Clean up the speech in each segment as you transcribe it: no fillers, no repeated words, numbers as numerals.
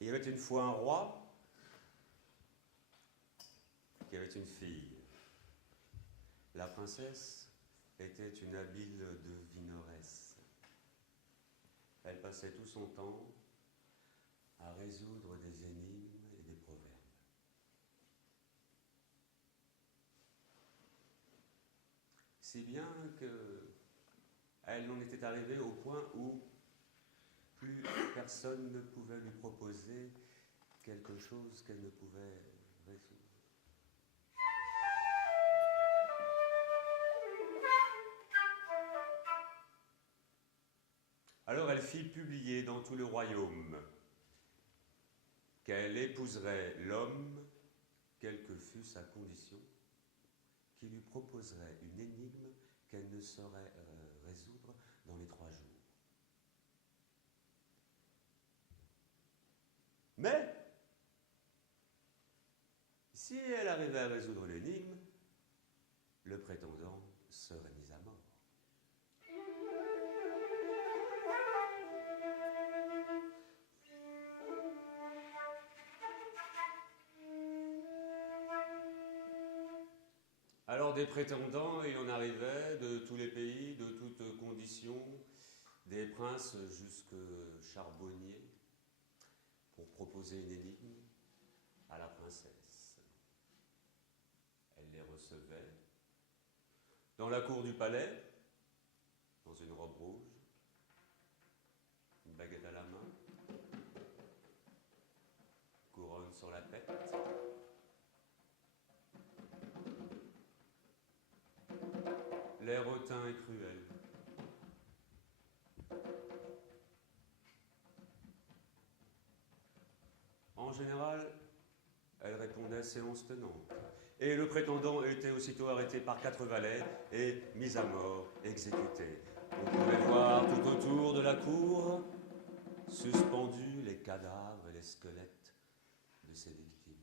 Il y avait une fois un roi qui avait une fille. La princesse était une habile devineresse. Elle passait tout son temps à résoudre des énigmes et des proverbes. Si bien qu'elle en était arrivée au point où plus personne ne pouvait lui proposer quelque chose qu'elle ne pouvait résoudre. Alors elle fit publier dans tout le royaume qu'elle épouserait l'homme, quelle que fût sa condition, qui lui proposerait une énigme qu'elle ne saurait résoudre dans les 3 jours. Mais, si elle arrivait à résoudre l'énigme, le prétendant serait mis à mort. Alors des prétendants, il en arrivait de tous les pays, de toutes conditions, des princes jusque charbonniers, pour proposer une énigme à la princesse. Elle les recevait dans la cour du palais, dans une robe rouge, une baguette à la main, couronne sur la tête. L'air hautain et cruel. En général, elle répondait séance tenante. Et le prétendant était aussitôt arrêté par 4 valets et mis à mort, exécuté. On pouvait voir tout autour de la cour, suspendus les cadavres et les squelettes de ses victimes.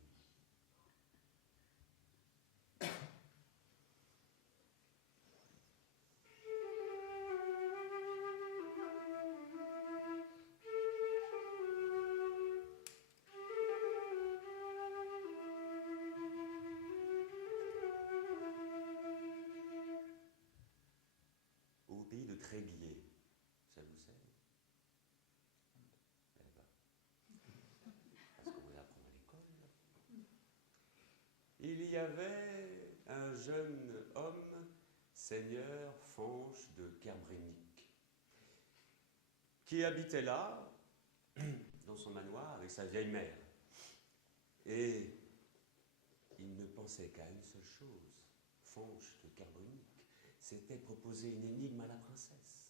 Au pays de Tréguier, ça vous sert? Eh ben, parce qu'on l'apprend à l'école. Il y avait un jeune homme, seigneur Fanche de Kerbrénic, qui habitait là, dans son manoir, avec sa vieille mère. Et il ne pensait qu'à une seule chose, Fanche de Kerbrénic, c'était proposer une énigme à la princesse.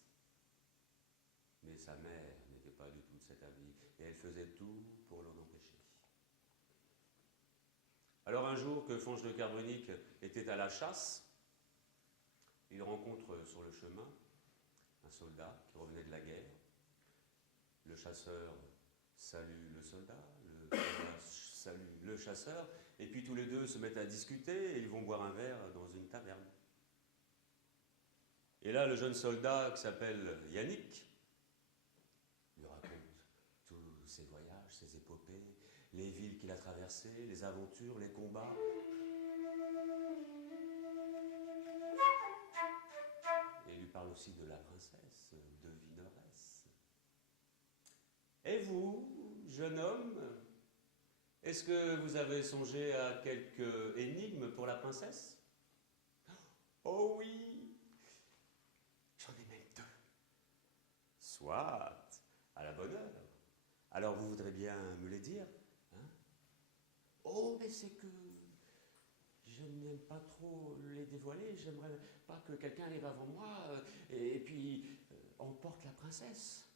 Mais sa mère n'était pas du tout de cet avis, et elle faisait tout pour l'en empêcher. Alors un jour que Fanche de Kerbrénic était à la chasse, il rencontre sur le chemin un soldat qui revenait de la guerre. Le chasseur salue le soldat, le soldat salue le chasseur, et puis tous les deux se mettent à discuter et ils vont boire un verre dans une taverne. Et là, le jeune soldat qui s'appelle Yannick lui raconte tous ses voyages, ses épopées, les villes qu'il a traversées, les aventures, les combats. Et il lui parle aussi de la princesse, de Vineresse. Et vous, jeune homme, est-ce que vous avez songé à quelques énigmes pour la princesse? Oh oui, j'en ai même deux. Soit, à la bonne heure. Alors vous voudrez bien me les dire, hein? Oh, mais c'est que je n'aime pas trop les dévoiler, j'aimerais pas que quelqu'un arrive avant moi et puis emporte la princesse.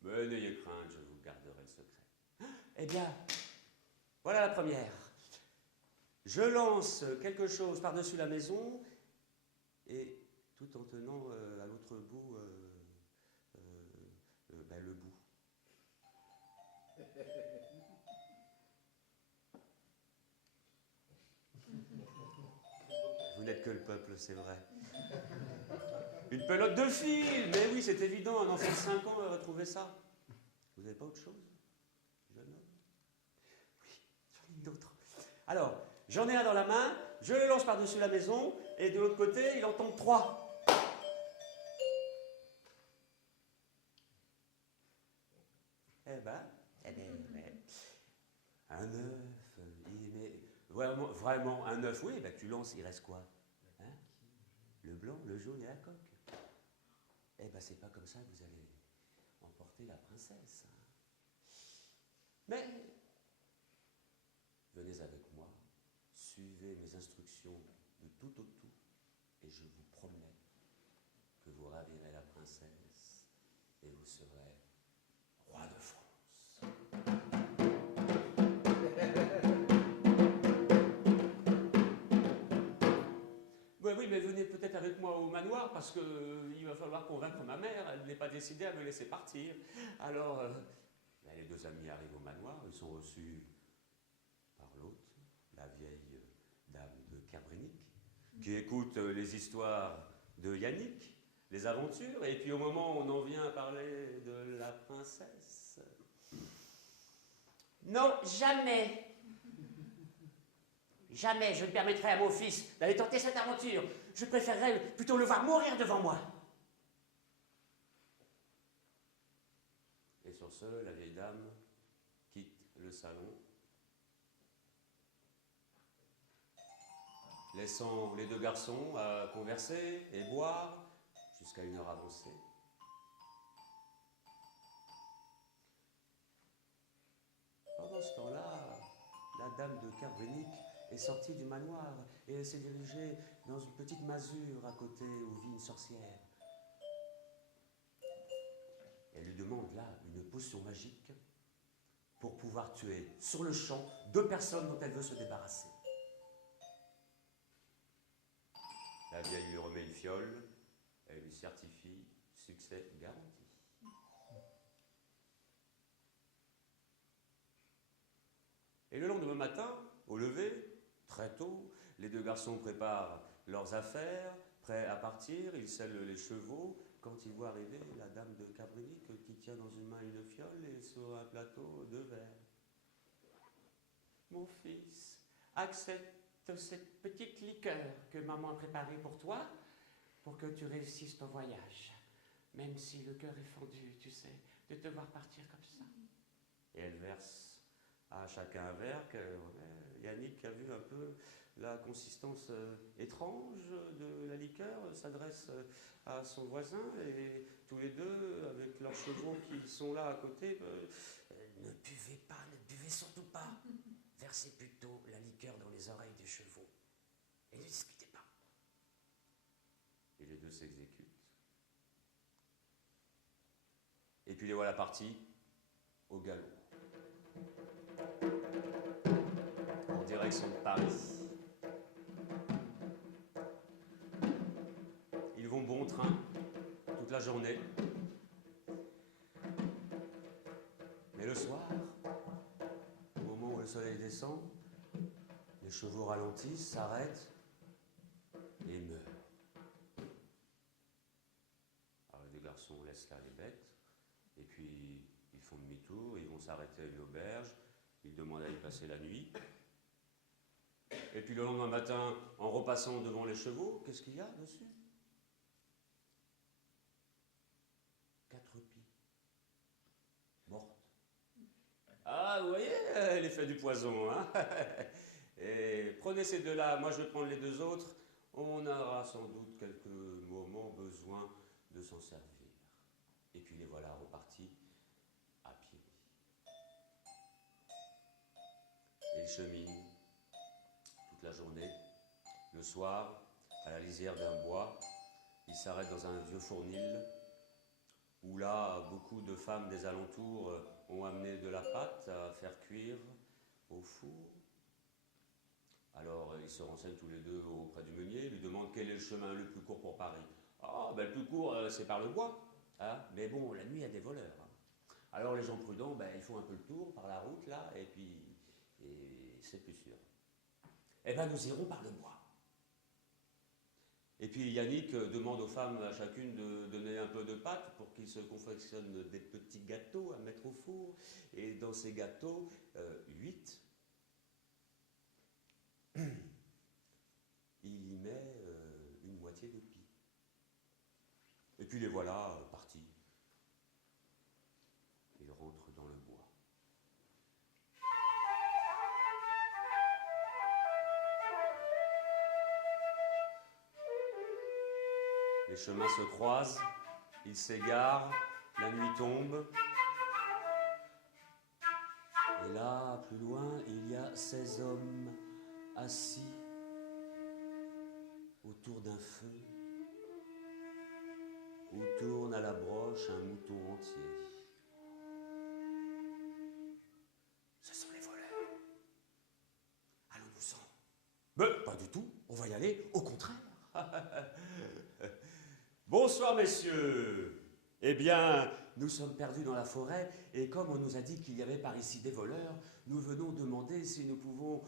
Mais n'ayez crainte, je vous garderai le secret. Eh bien, voilà la première. Je lance quelque chose par-dessus la maison et tout en tenant à l'autre bout le bout. Vous n'êtes que le peuple, c'est vrai. Une pelote de fil. Mais oui, c'est évident, un enfant de 5 ans va trouver ça. Vous n'avez pas autre chose, jeune homme? Oui, j'en ai une autre. Alors, j'en ai un dans la main, je le lance par-dessus la maison, et de l'autre côté, il en tombe 3. Eh ben, ouais. Un œuf, mais vraiment un œuf, oui, ben tu lances, il reste quoi, hein? Le blanc, le jaune et la coque. Eh ben c'est pas comme ça que vous allez emporter la princesse. Mais, venez avec moi, suivez mes instructions de tout au tout, et je vous promets que vous ravirez la princesse et vous serez roi de France. Oui, mais venez peut-être avec moi au manoir parce qu'il va falloir convaincre ma mère, elle n'est pas décidée à me laisser partir. Alors, les deux amis arrivent au manoir, ils sont reçus par l'hôte, la vieille dame de Kerbrinic, qui écoute les histoires de Yannick, les aventures, et puis au moment où on en vient à parler de la princesse... Non, jamais! Jamais je ne permettrai à mon fils d'aller tenter cette aventure. Je préférerais plutôt le voir mourir devant moi. Et sur ce, la vieille dame quitte le salon, laissant les deux garçons à converser et boire jusqu'à une heure avancée. Pendant ce temps-là, la dame de Kerbrinic est sortie du manoir et elle s'est dirigée dans une petite masure à côté où vit une sorcière. Elle lui demande là une potion magique pour pouvoir tuer sur le champ 2 personnes dont elle veut se débarrasser. La vieille lui remet une fiole, elle lui certifie succès garanti. Et le lendemain matin, au lever, très tôt, les deux garçons préparent leurs affaires, prêts à partir, ils sellent les chevaux, quand ils voient arriver la dame de Kerbrinic qui tient dans une main une fiole et sur un plateau 2 verres. Mon fils, accepte cette petite liqueur que maman a préparée pour toi, pour que tu réussisses ton voyage. Même si le cœur est fendu, tu sais, de te voir partir comme ça. Et elle verse à chacun un verre. Yannick a vu un peu la consistance étrange de la liqueur, s'adresse à son voisin et tous les deux, avec leurs chevaux qui sont là à côté, ne buvez pas, ne buvez surtout pas. Versez plutôt la liqueur dans les oreilles des chevaux et ne discutez pas. Et les deux s'exécutent. Et puis les voilà partis au galop, en direction de Paris. Ils vont bon train toute la journée. Mais le soir, au moment où le soleil descend, les chevaux ralentissent, s'arrêtent et meurent. Alors les deux garçons laissent là les bêtes, et puis ils font demi-tour, ils vont s'arrêter à une auberge, Il demande à y passer la nuit. Et puis le lendemain matin, en repassant devant les chevaux, qu'est-ce qu'il y a dessus? 4 pies. Mortes. Ah, vous voyez l'effet du poison, hein? Et prenez ces deux-là, moi je vais prendre les deux autres. On aura sans doute quelques moments besoin de s'en servir. Et puis les voilà repartis à pied. Ils cheminent toute la journée. Le soir, à la lisière d'un bois, ils s'arrêtent dans un vieux fournil où là, beaucoup de femmes des alentours ont amené de la pâte à faire cuire au four. Alors, ils se renseignent tous les deux auprès du meunier, lui demandent quel est le chemin le plus court pour Paris. Ah, ben le plus court, c'est par le bois. Hein, mais bon, la nuit, il y a des voleurs. Hein. Alors, les gens prudents, ben, ils font un peu le tour par la route, là, et puis, c'est plus sûr. Eh ben, nous irons par le bois. Et puis, Yannick demande aux femmes à chacune de donner un peu de pâte pour qu'ils se confectionnent des petits gâteaux à mettre au four. Et dans ces gâteaux, 8, il y met une moitié de pie. Et puis les voilà partis. Ils rentrent dans le bois. Les chemins se croisent, ils s'égarent, la nuit tombe. Et là, plus loin, il y a 16 hommes assis autour d'un feu où tourne à la broche un mouton entier. Ce sont les voleurs. Allons-nous-en. Mais pas du tout, on va y aller, au contraire. Bonsoir messieurs. Eh bien, nous sommes perdus dans la forêt et comme on nous a dit qu'il y avait par ici des voleurs, nous venons demander si nous pouvons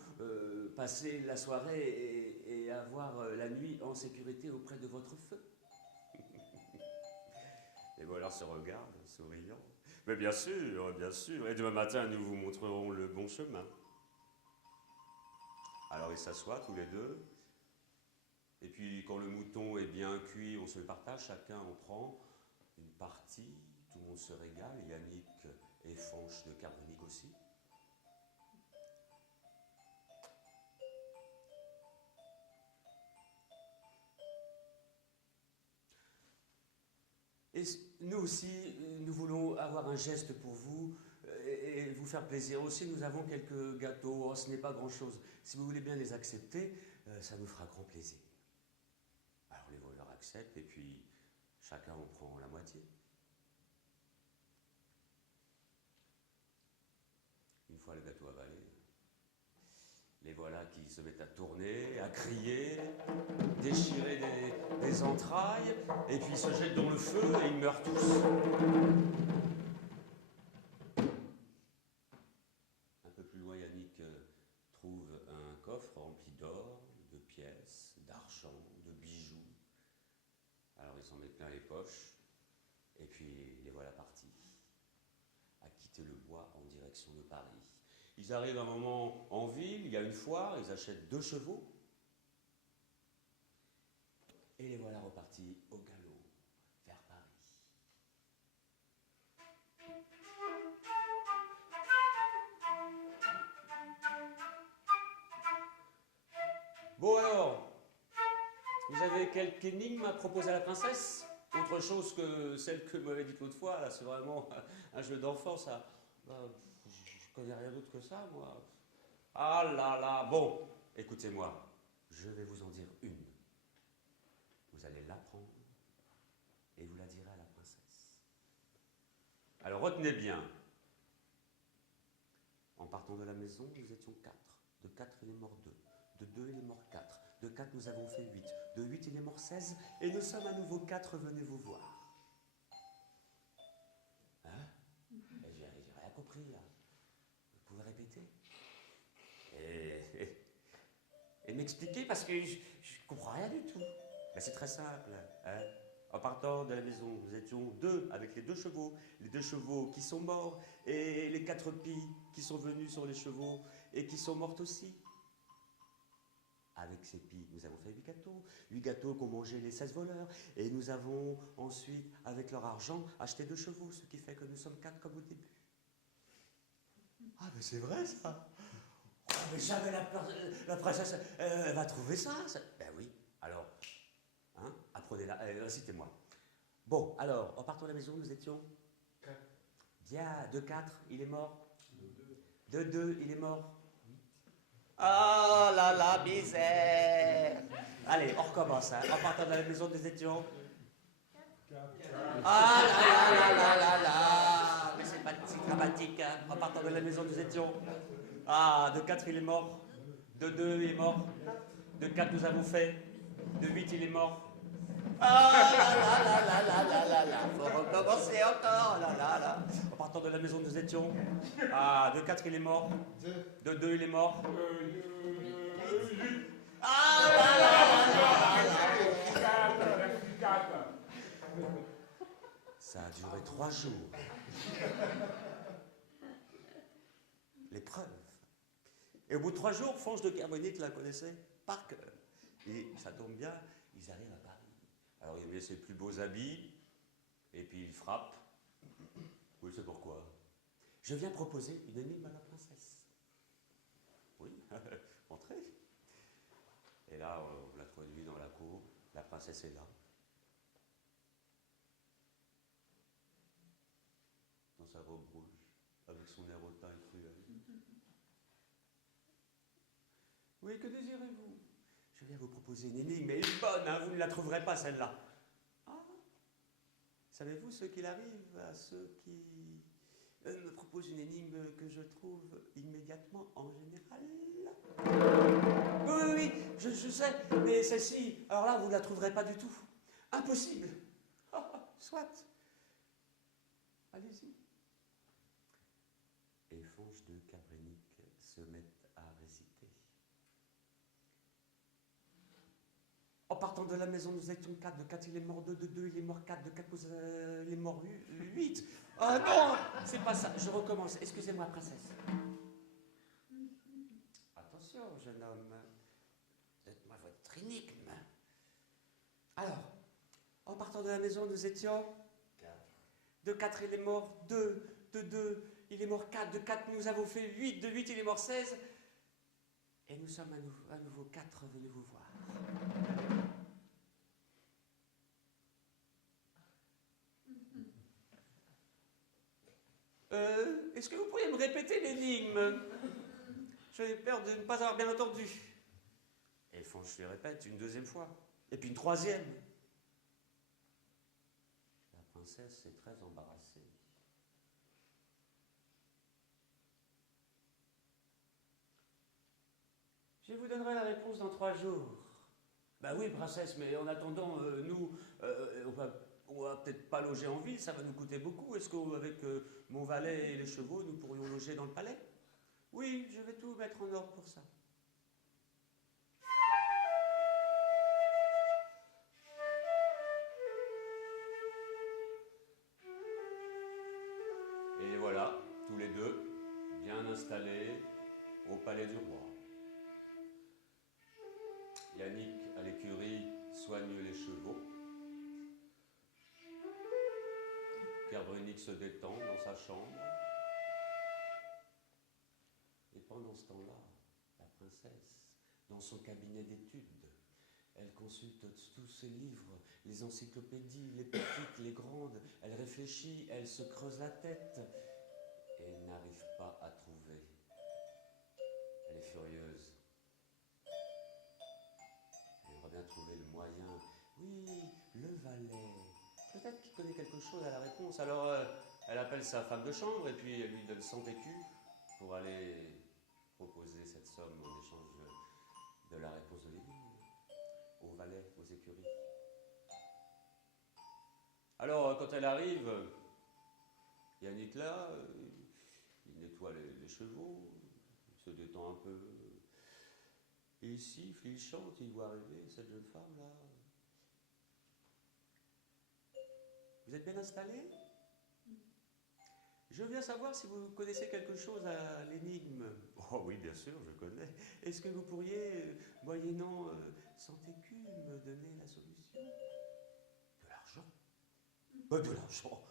passer la soirée et avoir la nuit en sécurité auprès de votre feu. Les voleurs se regardent, souriant. Mais bien sûr, et demain matin nous vous montrerons le bon chemin. Alors ils s'assoient tous les deux. Et puis quand le mouton est bien cuit, on se le partage, chacun en prend une partie, tout le monde se régale, Yannick et Fanche de Carbonique aussi. Et nous aussi, nous voulons avoir un geste pour vous et vous faire plaisir aussi. Nous avons quelques gâteaux, oh, ce n'est pas grand-chose. Si vous voulez bien les accepter, ça nous fera grand plaisir. Alors les voleurs acceptent et puis chacun en prend la moitié. Une fois le gâteau avalé, les voilà qui se mettent à tourner, à crier, déchirer des entrailles, et puis se jettent dans le feu et ils meurent tous. Un peu plus loin, Yannick trouve un coffre rempli d'or, de pièces, d'argent, de bijoux. Alors ils s'en mettent plein les poches, et puis les voilà partis, à quitter le bois en direction de Paris. Ils arrivent un moment en ville, il y a une foire, ils achètent 2 chevaux, et les voilà repartis au galop vers Paris. Bon alors, vous avez quelque énigme à proposer à la princesse? Autre chose que celle que vous m'avez dite l'autre fois, là c'est vraiment un jeu d'enfant ça. Je connais rien d'autre que ça moi. Ah là là, bon, écoutez-moi, je vais vous en dire une. Vous allez l'apprendre et vous la direz à la princesse. Alors retenez bien, en partant de la maison, nous étions 4. De 4, il est mort 2. De 2, il est mort 4. De 4, nous avons fait 8. De 8, il est mort 16. Et nous sommes à nouveau 4, venez vous voir. Hein? J'ai rien compris là. Vous pouvez répéter? Et m'expliquer parce que je comprends rien du tout. Ben, c'est très simple. Hein? En partant de la maison, nous étions 2 avec les 2 chevaux. Les 2 chevaux qui sont morts et les 4 pies qui sont venues sur les chevaux et qui sont mortes aussi. Avec ces pies, nous avons fait 8 gâteaux. 8 gâteaux qu'ont mangé les 16 voleurs. Et nous avons ensuite, avec leur argent, acheté 2 chevaux, ce qui fait que nous sommes 4 comme au début. Ah, mais c'est vrai ça! Oh, mais jamais la princesse, elle va trouver ça. Ben oui, alors, hein, apprenez-la, citez-moi. Bon, alors, en partant de la maison, nous étions 4. Bien, de 4, il est mort. De 2, il est mort. Ah là là, misère! Allez, on recommence. Hein. En partant de la maison, nous étions 4. Ah là là là là là! Mais c'est pas si dramatique. Hein. En partant de la maison, nous étions Ah, de 4, il est mort. De 2, il est mort. De 4, nous avons fait. De 8, il est mort. Ah là là là là là là là là. Faut recommencer encore. Là là là. En partant de la maison, nous étions. Ah, de 4, il est mort. De 2, il est mort. Ah là là là là là. Ça a duré 3 jours. L'épreuve. Et au bout de 3 jours, Fonge de Carbonique la connaissait par cœur. Et ça tombe bien, ils arrivent à Paris. Alors il met ses plus beaux habits, et puis il frappe. Oui, c'est pourquoi. Je viens proposer une énigme à la princesse. Oui, entrez. Et là, on l'introduit dans la cour. La princesse est là. Dans sa robe rouge, avec son air hautain et cruel. Oui, que désirez-vous? Je viens vous proposer une énigme, mais une bonne, hein, vous ne la trouverez pas celle-là. Ah, savez-vous ce qu'il arrive à ceux qui me proposent une énigme que je trouve immédiatement en général? Oui, oui, oui, je sais, mais celle-ci, alors là, vous ne la trouverez pas du tout. Impossible. Soit. Allez-y. Et Fonge de Carbonique se mettent à réciter. En partant de la maison, nous étions 4. De 4, il est mort 2. De 2, il est mort 4. De 4, il est mort 8. Ah non, c'est pas ça. Je recommence. Excusez-moi, princesse. Attention, jeune homme. Dites-moi votre énigme. Alors, en partant de la maison, nous étions 4. De 4, il est mort 2. De 2, il est mort 4. De 4, nous avons fait 8. De 8, il est mort 16. Et nous sommes à nouveau 4 venus vous voir. Est-ce que vous pourriez me répéter l'énigme? J'ai peur de ne pas avoir bien entendu. Et Fonge lui répète une 2e fois. Et puis une 3e. La princesse est très embarrassée. Je vous donnerai la réponse dans 3 jours. Ben oui, princesse, mais en attendant, nous, on va peut-être pas loger en ville, ça va nous coûter beaucoup. Est-ce qu'avec mon valet et les chevaux, nous pourrions loger dans le palais? Oui, je vais tout mettre en ordre pour ça. Et voilà, tous les deux, bien installés au palais du roi. Yannick, à l'écurie, soigne les chevaux. Carbonique se détend dans sa chambre. Et pendant ce temps-là, la princesse, dans son cabinet d'études, elle consulte tous ses livres, les encyclopédies, les petites, les grandes. Elle réfléchit, elle se creuse la tête et elle n'arrive pas à trouver. Elle est furieuse. Elle aimerait bien trouver le moyen. Oui, le valet. Peut-être qu'il connaît quelque chose à la réponse. Alors, elle appelle sa femme de chambre et puis elle lui donne 100 écus pour aller proposer cette somme en échange de la réponse de l'énigme au valet, aux écuries. Alors, quand elle arrive, Yannick là, il nettoie les chevaux, il se détend un peu. Et il siffle, il chante, il voit arriver cette jeune femme là. Vous êtes bien installé? Je viens savoir si vous connaissez quelque chose à l'énigme. Oh oui, bien sûr, je connais. Est-ce que vous pourriez, moyennant 100 écus, me donner la solution? De l'argent? De l'argent.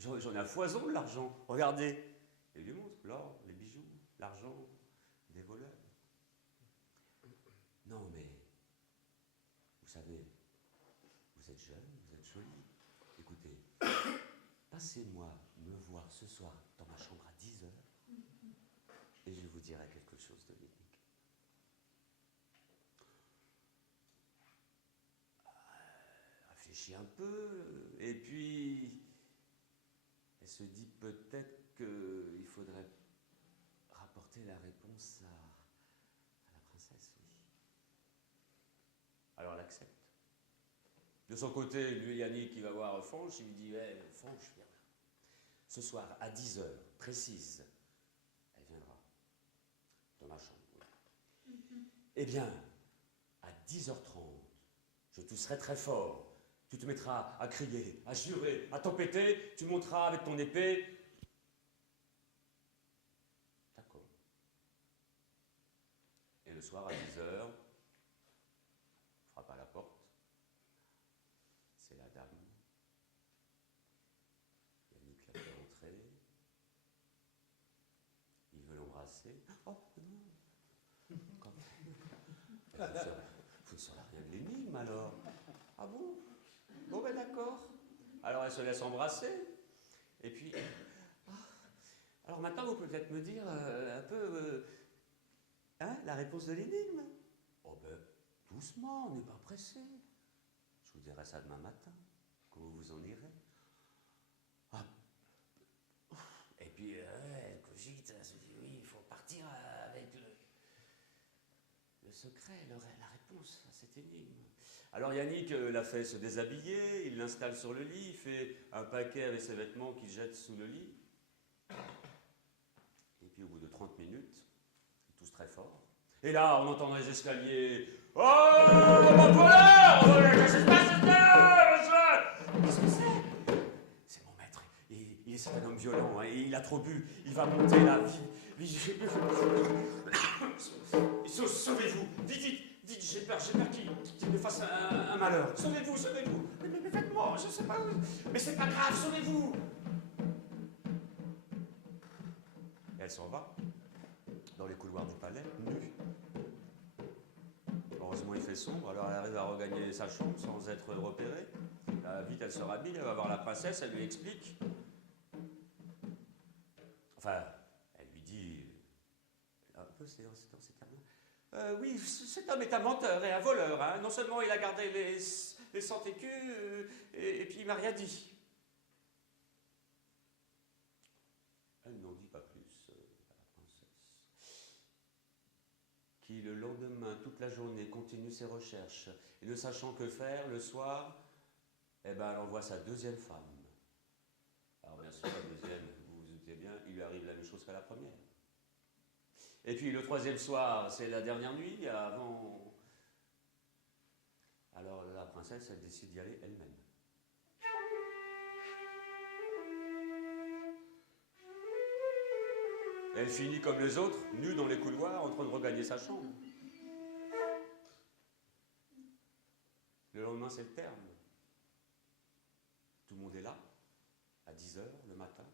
J'en ai à foison de l'argent. Regardez. Il lui montre l'or, les bijoux, l'argent, des voleurs. Non, mais vous savez, vous êtes jeune, vous êtes jolie. Écoutez, passez-moi me voir ce soir dans ma chambre à 10 heures et je vous dirai quelque chose de l'énigme. Réfléchis un peu, et puis elle se dit peut-être qu'il faudrait rapporter la réponse à la princesse, oui. Alors elle accepte. De son côté, lui, Yannick, il va voir Fanch, il lui dit Fanch, viens. Ce soir, à 10 heures, précise, elle viendra dans ma chambre. Eh bien, à 10h30, je tousserai très fort. Tu te mettras à crier, à jurer, à tempêter, tu monteras avec ton épée. D'accord. Et le soir, à 10h, frappe à la porte. C'est la dame. Yannick la fait entrer. Il veut l'embrasser. Oh non. Quand même. Vous ne saurez rien de l'énigme alors. Ah bon? Bon ben d'accord. Alors elle se laisse embrasser. Et puis... alors maintenant vous pouvez peut-être me dire un peu... la réponse de l'énigme? Oh ben, doucement, on n'est pas pressé. Je vous dirai ça demain matin, quand vous vous en irez. Ah. Et puis, elle cogite, elle se dit, oui, il faut partir avec le secret, la réponse à cette énigme. Alors Yannick l'a fait se déshabiller, il l'installe sur le lit, il fait un paquet avec ses vêtements qu'il jette sous le lit. Et puis au bout de 30 minutes, il tousse très fort. Et là, on entend dans les escaliers « Oh, mon voleur! Qu'est-ce qui se passe? Qu'est-ce que c'est? » C'est mon maître. C'est un homme violent, hein, et il a trop bu. Il va monter là. Sauvez-vous! Dites, j'ai peur qu'il me fasse un malheur. Sauvez-vous! Mais faites-moi, je sais pas. Mais c'est pas grave, sauvez-vous! Et elle s'en va dans les couloirs du palais, nue. Heureusement, il fait sombre, alors elle arrive à regagner sa chambre sans être repérée. Là, vite, elle se rhabille, elle va voir la princesse, elle lui explique. Enfin, elle lui dit, un peu, c'est dans ces termes-là. Oui, cet homme est un menteur et un voleur. Hein. Non seulement il a gardé les 100 écus, et puis il m'a rien dit. Elle n'en dit pas plus à la princesse. Qui, le lendemain, toute la journée, continue ses recherches, et ne sachant que faire, le soir, eh ben, elle envoie sa deuxième femme. Alors bien sûr, la deuxième, vous vous doutez bien, il lui arrive la même chose qu'à la première. Et puis le troisième soir, c'est la dernière nuit, avant... Alors la princesse, elle décide d'y aller elle-même. Elle finit comme les autres, nue dans les couloirs, en train de regagner sa chambre. Le lendemain, c'est le terme. Tout le monde est là, à 10h le matin,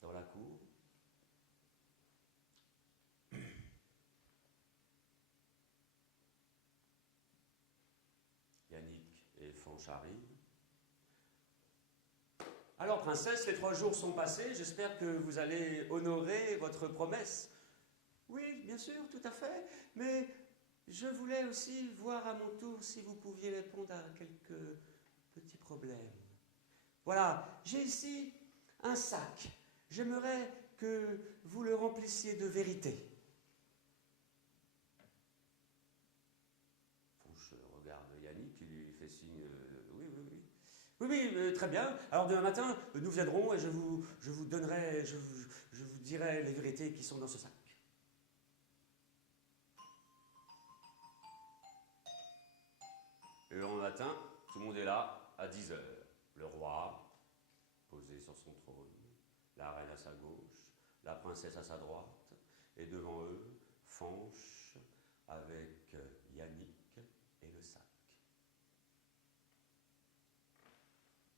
dans la cour. Yannick et Fanch arrivent. Alors, princesse, les 3 jours sont passés, j'espère que vous allez honorer votre promesse. Oui, bien sûr, tout à fait, mais je voulais aussi voir à mon tour si vous pouviez répondre à quelques petits problèmes. Voilà, j'ai ici un sac. J'aimerais que vous le remplissiez de vérité. Fanch regarde Yannick, il lui fait signe oui, très bien. Alors demain matin, nous viendrons et je vous donnerai, je vous dirai les vérités qui sont dans ce sac. Le lendemain matin, tout le monde est là, à 10h. Le roi, posé sur son trône, la reine à sa gauche, la princesse à sa droite, et devant eux, Fanch avec Yannick et le sac.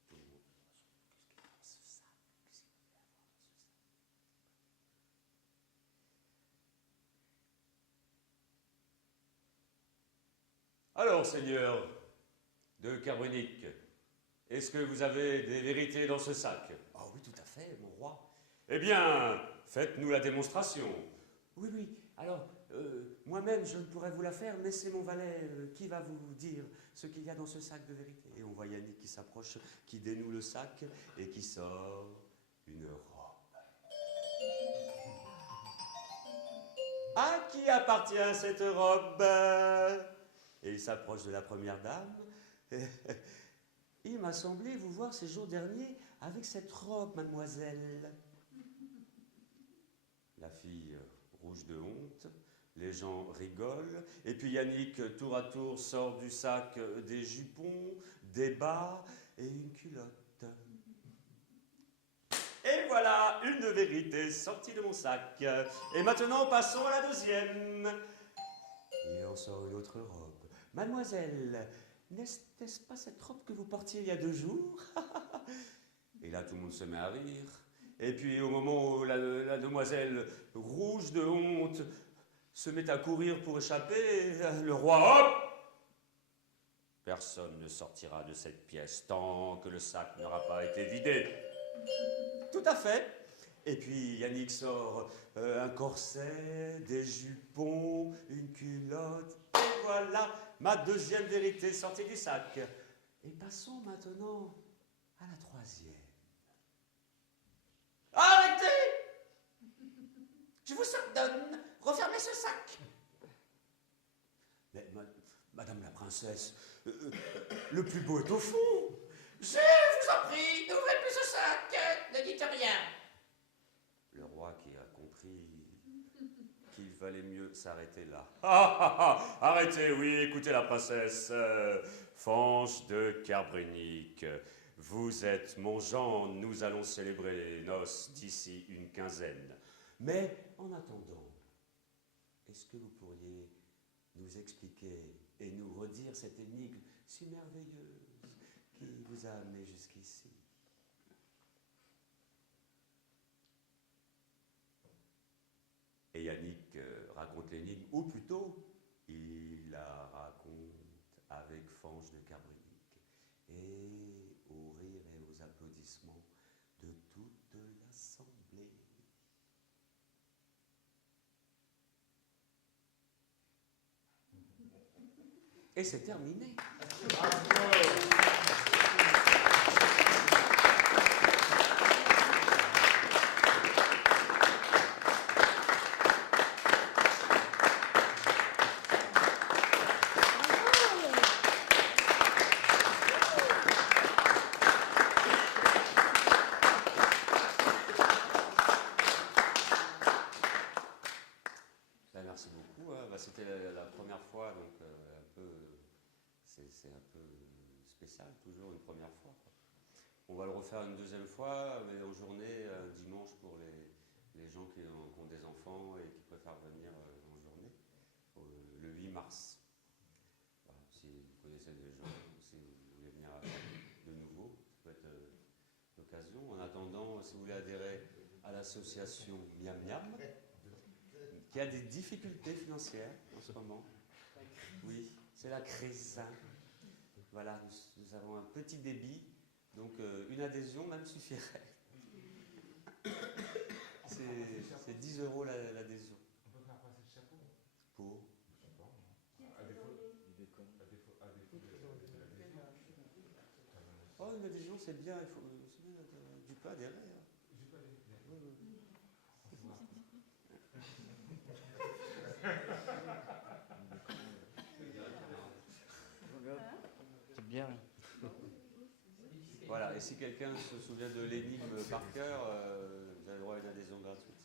Tout le monde, qu'est-ce qu'il y a dans ce sac? Qu'est-ce qu'il y a dans ce sac? Alors, seigneur de Carbrunic, est-ce que vous avez des vérités dans ce sac? Ah oui, tout à fait, mon roi. Eh bien, faites-nous la démonstration. Oui, oui, alors, moi-même, je ne pourrais vous la faire, mais c'est mon valet qui va vous dire ce qu'il y a dans ce sac de vérité. Et on voit Yannick qui s'approche, qui dénoue le sac et qui sort une robe. À qui appartient cette robe? Et il s'approche de la première dame. Il m'a semblé vous voir ces jours derniers avec cette robe, mademoiselle. La fille rouge de honte, les gens rigolent, et puis Yannick, tour à tour, sort du sac des jupons, des bas et une culotte. Et voilà, une vérité sortie de mon sac. Et maintenant, passons à la deuxième. Il en sort une autre robe. Mademoiselle, n'est-ce pas cette robe que vous portiez il y a 2 jours? Et là, tout le monde se met à rire. Et puis, au moment où la demoiselle, rouge de honte, se met à courir pour échapper, le roi, hop! Personne ne sortira de cette pièce tant que le sac n'aura pas été vidé. Tout à fait. Et puis, Yannick sort un corset, des jupons, une culotte, et voilà ma deuxième vérité sortie du sac. Et passons maintenant à la troisième. Arrêtez! Je vous ordonne, refermez ce sac. Mais madame la princesse, le plus beau est au fond. Je vous en prie, n'ouvrez plus ce sac, ne dites rien. Le roi qui a compris qu'il valait mieux s'arrêter là. Arrêtez, oui, écoutez la princesse. Fanch de Carbrunic, vous êtes mon gendre, nous allons célébrer les noces d'ici une quinzaine. Mais en attendant, est-ce que vous pourriez nous expliquer et nous redire cette énigme si merveilleuse qui vous a amené jusqu'ici? Et Yannick raconte l'énigme, ou plutôt, il la raconte avec Fanch de Carbrunic. Et aux rires et aux applaudissements de toute l'assemblée. Et c'est terminé. Merci beaucoup. C'était la première fois, donc c'est un peu spécial, toujours une première fois. On va le refaire une deuxième fois, mais en journée, un dimanche pour les gens qui ont des enfants et qui préfèrent venir en journée, le 8 mars. Voilà, si vous connaissez des gens, si vous voulez venir de nouveau, ça peut être l'occasion. En attendant, si vous voulez adhérer à l'association Miam Miam, qui a des difficultés financières en ce moment. Oui, c'est la crise. Voilà, nous avons un petit débit, donc une adhésion même suffirait. C'est 10 € l'adhésion. On peut faire passer le chapeau. Pour À défaut de Oh, une adhésion, c'est bien, tu peux adhérer. Hein. J'ai pas les. C'est bien. Voilà, et si quelqu'un se souvient de l'énigme par cœur, vous avez le droit à une adhésion gratuite.